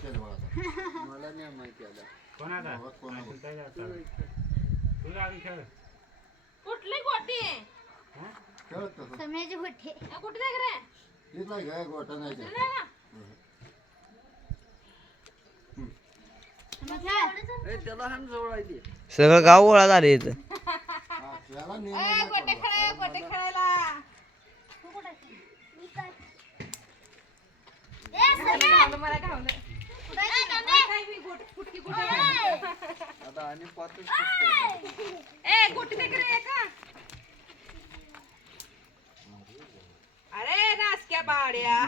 मला नाही माहिती आता कोणाचा तुला आधी खेळ कुठली गोटी समयाची गोटी कुठे जाय रे इथला घ्या गोटा नाही ते. त्याला हान जवळ आहे ते. सगळं गाव गोळा झाले इथं. हा, त्याला नेहमी ए नाही गोटे पडलं. खेळायला गोटे खेळायला मला घावलं काय मी गोटी फुटकी कुठे आता आणि 5 ए गोटी दे रे का अरे नासक्या बाड्या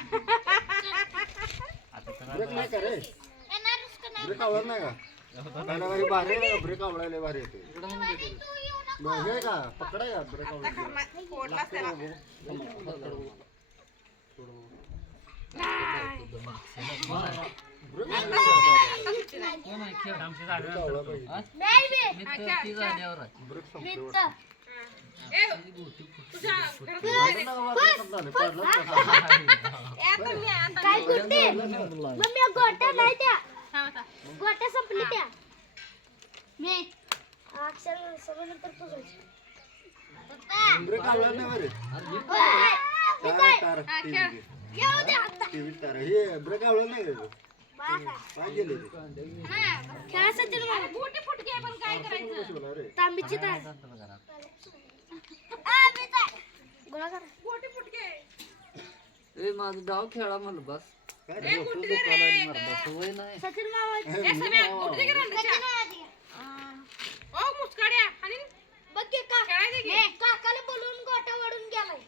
ब्रेक नाही का रे? ब्रेक आवडत नाही का? पहिल्या वारी भारी आहे, ब्रेक आवडायला भारी येते. मग हे का पकडा का ब्रेक आवडत फोडलाच त्याला गोट्या नाही त्या गोट्या संपली त्या मी अक्षर समजलं तर तुझं ब्रेक आवडला नाही बरे. टीव्ही तार हे ब्रेक आवडला नाही का? काय गेले ते? खेळासाठी गोटी फुटकी पण काय करायचं रे तांबीची तार गोळा कर गोटी फुटके ए माझं डाव खेळा मला बस काय ए गोटी दे रे सवय नाही सचिन मामा ए सम्या गोटी दे रे ओ मुस्काड्या आणि बघ की का खेळायला दे की. काकाला बोलून गोटा वडून गेलाय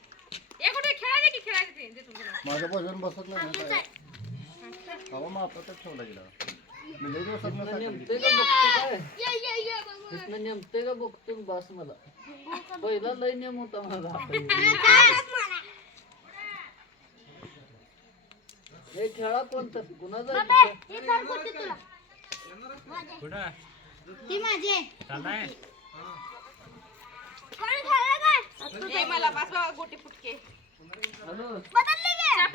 ए गोटी खेळायला की खेळायला ते दे तुला माझ्या पोषण बसत नाही ना काय. हवा मापातच ठेवला गेला. मी लई दिवसात नसा नेमते का बघतो काय ये बघ इथनं नेमते का बघतो बस मला पहिला लय नेम होता माझा हे खेळा कोणतं कुणाचा ती तार गोटी तुला कुठं ती माझी आहे चाललाय कोण खेळलं काय ए मला पाच गोटी फुटके हॅलो बदलली